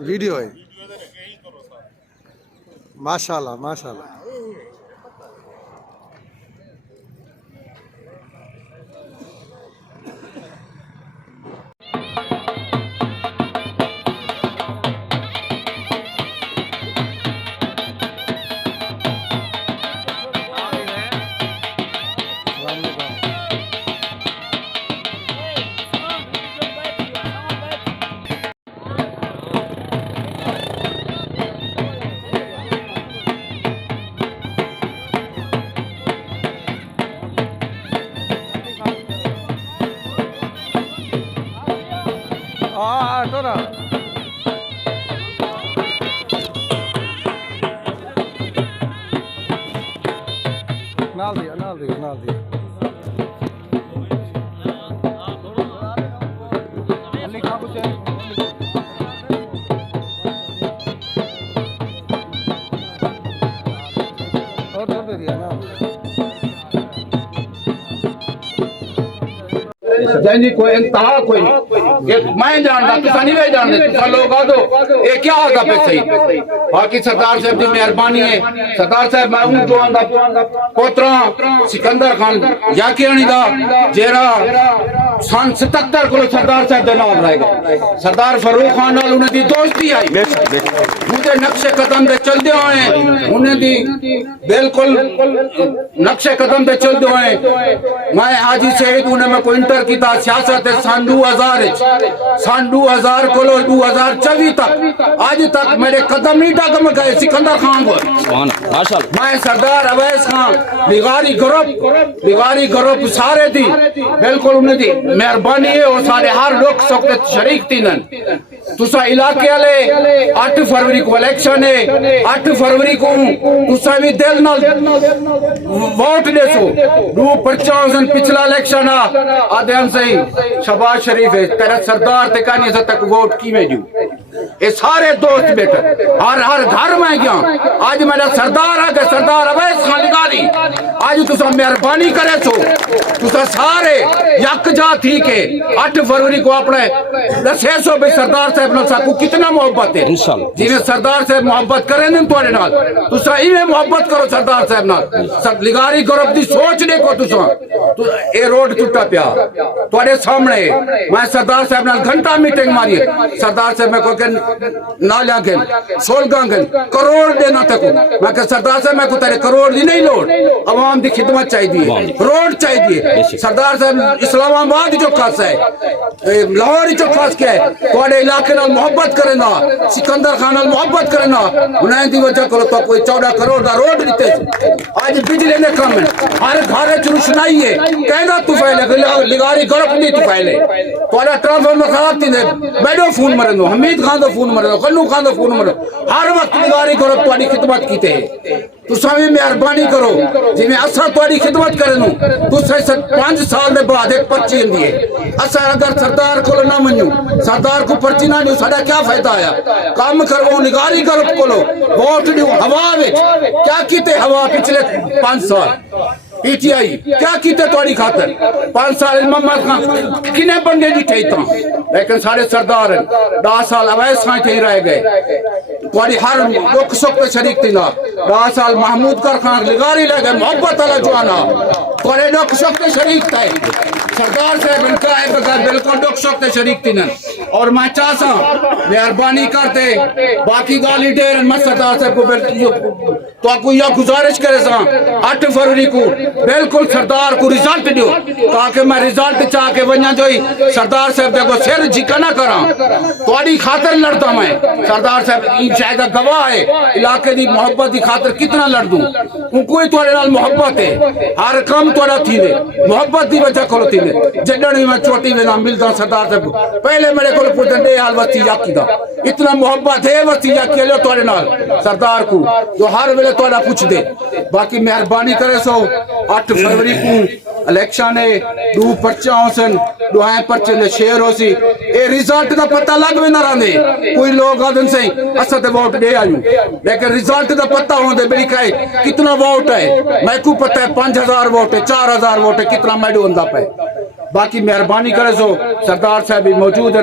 video ہے ماشاءاللہ ماشاءاللہ توڑا نال دیا اور دے دیا نا جی کوئی انتہا کوئی نہیں میں جانتا تسا نہیں میں جانتے تسا لوگ آ دو یہ کیا ہوگا پہ صحیح باقی سردار صاحب دی مہربانی ہے سردار صاحب میں ہوں جو آندا پوترا سکندر خان یاکیانی دا جیرا سن 77 کو سردار صاحب دے نام رہے گا سردار فاروق خان نال انہیں دی دوستی آئی مجھے نقش قدم دے چل دے ہوئے انہیں دی بالکل نقش قدم دے چل دے ہوئے میں حاجی شہید انہیں میں کوئی انٹر کی تا سیاست سن 2000 کلو 2024 تک آج تک میرے قدم نہیں ڈاکم گئے سکندر خان کو میں سردار اویس خان بغاری گروپ سارے دی بالکل انہیں دی مہربانی ہے اور سارے ہر لوگ سکتے شریک تھی نن تسا علاقے والے 8 فروری کو الیکشن ہے 8 فروری کو تسا بھی دل نال ووٹ دے سو دو پرچاؤں پچھلا الیکشن آدھے ہم سے شہباز شریف ہے تیرا سردار تے کہانی سے تک ووٹ کی میں دیوں یہ سارے دوست بیٹھے ہر گھر میں گیا آج میرا سردار آگے سردار اویس خان لگاری آج تسا مہربانی کرے سو تسا سارے یک جا تھی کہ 8 فروری کو اپنے دسے سو بے سردار صاحب نے ساکو کتنا محبت ہے جنہیں سردار صاحب محبت کریں دن توڑے نال تسا ہی میں محبت کرو سردار صاحب نال لگاری گروپ دی سوچ لے کو تسا اے روڈ ٹوٹا پیا توڑے سامنے میں سردار صاحب نال گھنٹا میٹنگ ماری سردار صاحب میں کوئی نالیاں گن سولگاں گن کروڑ دینا تکو میں کہ سردار صاحب میں کو تیرے کروڑ دی نہیں لوڑ عوام دی خدمت چاہی دی روڈ چاہی دی سردار صاحب اسلام آباد جو خاص ہے لاہور جو خاص کیا ہے توڑے علاقے نال محبت کرنا سکندر خان نال محبت کرنا انہیں دی وجہ کرو تو کوئی 14 کروڑ دا روڈ دیتے آج بجلی نے کام ہے ہر گھارے چروشنائی ہے کہنا تو فائلے لگاری گرپ نہیں تو فائلے توڑا ٹرانسفارمر خراب تھی نے بیڈو فون مرنو حمید خان دا فون مرنو خنو خان دا فون مرنو ہر وقت لگاری گرپ توڑی خدمت کیتے ہیں تو سامیں مہربانی کرو جی میں اثر توڑی خدمت کرنو تو 5 سال دے بعد ایک پرچی اندی ہے اثر اگر سردار کو نہ منیو سردار کو پرچی نہ دیو ساڑا کیا فائدہ آیا کام کرو نگاری گرپ کو لو ووٹ دیو ہوا میں کیا کیتے ہوا پچھلے 5 سال پی ٹی آئی کیا کیتے توڑی خاطر 5 سال محمد خان کنے بندے نہیں تھے اتنا لیکن سارے سردار ہیں 10 سال اویس خان تھے ہی رہ گئے توڑی ہر دکھ سکھ پہ شریک تھی نا 10 سال محمود کر خان لگاری لے گئے محبت اللہ جوانا توڑی دکھ سکھ پہ شریک تھے سردار صاحب ان کا ہے بغیر بالکل دکھ سکھ پہ شریک تھی نا اور میں چاہتا مہربانی کرتے باقی گالی دیر میں سردار صاحب کو تو آپ کو یہ گزارش کرے سا 8 فروری کو بالکل سردار کو ریزالٹ دیو تاکہ میں ریزالٹ چاہ کے ونیا جوئی سردار صاحب دے کو سیر جھکا نہ کرا توڑی خاطر لڑتا میں سردار صاحب شاید گواہ ہے علاقے دی محبت دی خاطر کتنا لڑ دوں ان کوئی توڑے نال محبت ہے ہر کام توڑا تھی دے محبت دی وجہ کھلو تھی دے جڑنی میں چوٹی میں نام ملتا سردار صاحب کو پہلے میرے کو پوچھتے دے حال وسیع کی دا اتنا محبت ہے وسیع کی لو توڑے نال سردار کو جو ہر ویلے توڑا پوچھ دے باقی مہربانی کرے سو 8 فروری کو الیکشن ہے 2 پرچاؤں سن 2 پرچے نے شیر ہو سی اے ریزالٹ دا پتہ لگ میں نہ رہنے کوئی لوگ آدھن سے اسد ووٹ دے آئیوں لیکن ریزالٹ دا پتہ ہوں دے بڑی کہے کتنا ووٹ ہے میں کو پتہ ہے 5000 ووٹ ہے 4000 ووٹ ہے کتنا میڈو اندہ پہ باقی مہربانی کرے سو سردار صاحب بھی موجود ہیں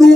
2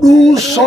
200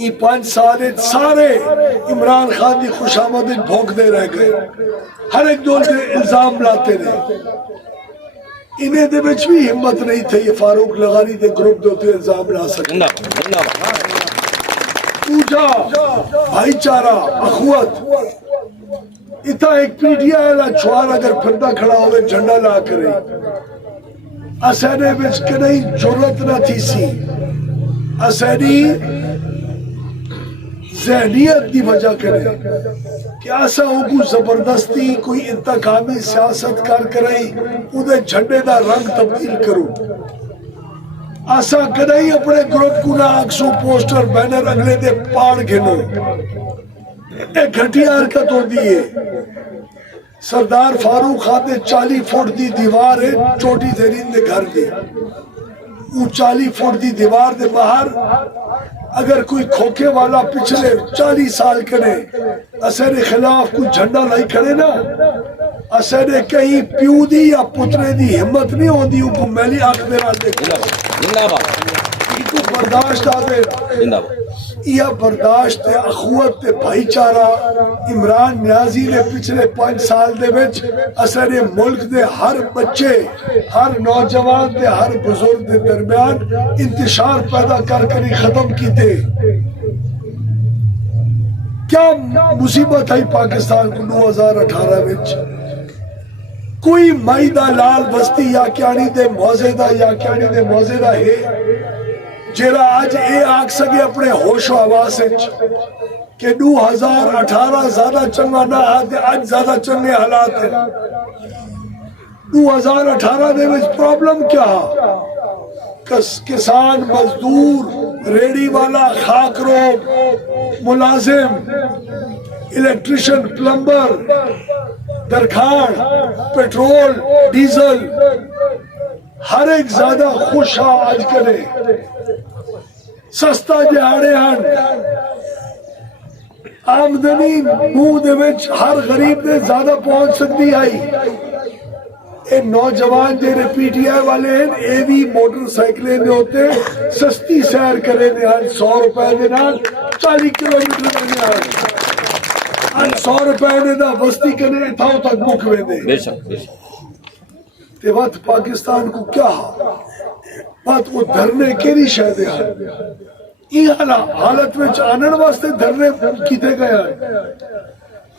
یہ 5 سال سارے عمران خان کی خوشامد بھونک دے رہ گئے ہر ایک دول کے الزام لاتے رہے انہیں دے بچ بھی ہمت نہیں تھی یہ فاروق لغاری دے گروپ دوتے الزام لا سکتے زندہ باد زندہ باد پوجا بھائی چارہ اخوت اتنا ایک پیٹیا ہے چھوار اگر پھردہ کھڑا ہوئے جھنڈا لا کرے اسینے بچ کنئی جرت نہ تھی سی اسینی ذہنیت دی وجہ کرے کہ ایسا ہو کوئی زبردستی کوئی انتقامی سیاست کر کرئی انہیں جھنڈے دا رنگ تبدیل کرو ایسا کدئی اپنے گروپ کو نہ اکسو پوسٹر بینر اگلے دے پاڑ گھنو ایک گھٹیا حرکت ہو دیئے سردار فاروق خان دے 40 فٹ دی دیوار ہے چوٹی زرین دے گھر دی وہ 40 فٹ دی دیوار دے باہر اگر کوئی کھوکے والا پچھلے 40 سال کرے اسے خلاف کوئی جھنڈا لائی کھڑے نا اسے کہیں پیو دی یا پترے دی ہمت نہیں ہو دی وہ میلی آنکھ میرا دیکھو زندہ باد یہ تو برداشت آدھے زندہ باد یہ برداشت اخوت بھائی چارہ عمران نیازی نے پچھلے 5 سال دے بچ اثر ملک دے ہر بچے ہر نوجوان دے ہر بزرگ دے درمیان انتشار پیدا کر کری ختم کیتے کیا مصیبت ہے پاکستان کو 2018 وچ کوئی مائدہ لال بستی یا کیانی دے موزیدہ ہے جیرا آج اے آگ سکے اپنے ہوش و آواز کہ 2018 زیادہ چنگا نہ آتے آج زیادہ چنگے حالات ہیں 2018 دے وچ پرابلم کیا کسان مزدور ریڈی والا خاک روب ملازم الیکٹریشن پلمبر درخان پیٹرول ڈیزل ہر ایک زیادہ خوش ہاں آج کرے سستا جہاڑے ہن آمدنی منہ دے وچ ہر غریب نے زیادہ پہنچ سکتی آئی اے نوجوان جیرے پی ٹی آئی والے ہیں اے بھی موٹر سائیکلیں دے ہوتے سستی سیر کرے دے ہن 100 روپے دے نال 40 کلومیٹر دے نال 100 روپے دے دا بستی کنے تھاؤ تک مکوے دے بے شک تے وقت پاکستان کو کیا بات وہ دھرنے کیری شاہدے ہیں یہ حالت میں آنن واسطے دھرنے کیتے گئے ہیں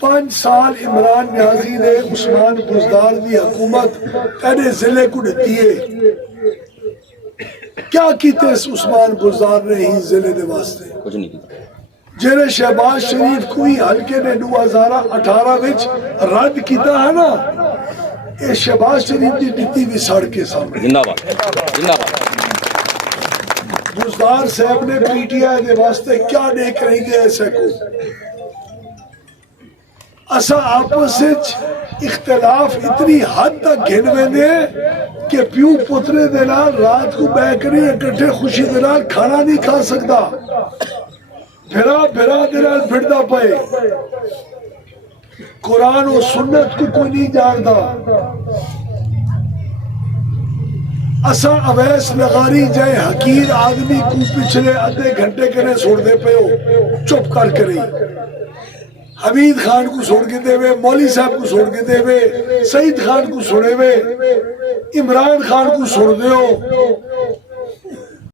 5 سال عمران نیازی نے عثمان بزدار دی حکومت اینے ضلع کو دیئے کیا کیتے اس عثمان بزدار نے ہی ضلع دے واسطے کچھ نہیں کیتا جیرے شہباز شریف کوئی حلقے نے 2018 وچ رد کیتا ہے نا یہ شہباز شریف دی ڈٹی بھی سڑ کے سامنے زندہ باد زندہ باد بزدار صاحب نے پی ٹی آئی دے واسطے کیا دیکھ رہی گے ایسے کو اسا آپس اختلاف اتنی حد تک گھنوے دے کہ پیو پترے دے نال رات کو بیکری اکٹھے خوشی دے نال کھانا نہیں کھا سکتا پھرا دے نال پھڑدا پئے قرآن و سنت کو کوئی نہیں جانتا اسا اویس لغاری جائے حقیر آدمی کو پچھلے آدھے گھنٹے کرنے سوڑ دے پہ ہو چپ کر کریں حمید خان کو سوڑ کے دے وے مولی صاحب کو سوڑ کے دے وے سعید خان کو سوڑے وے عمران خان کو سوڑ دے ہو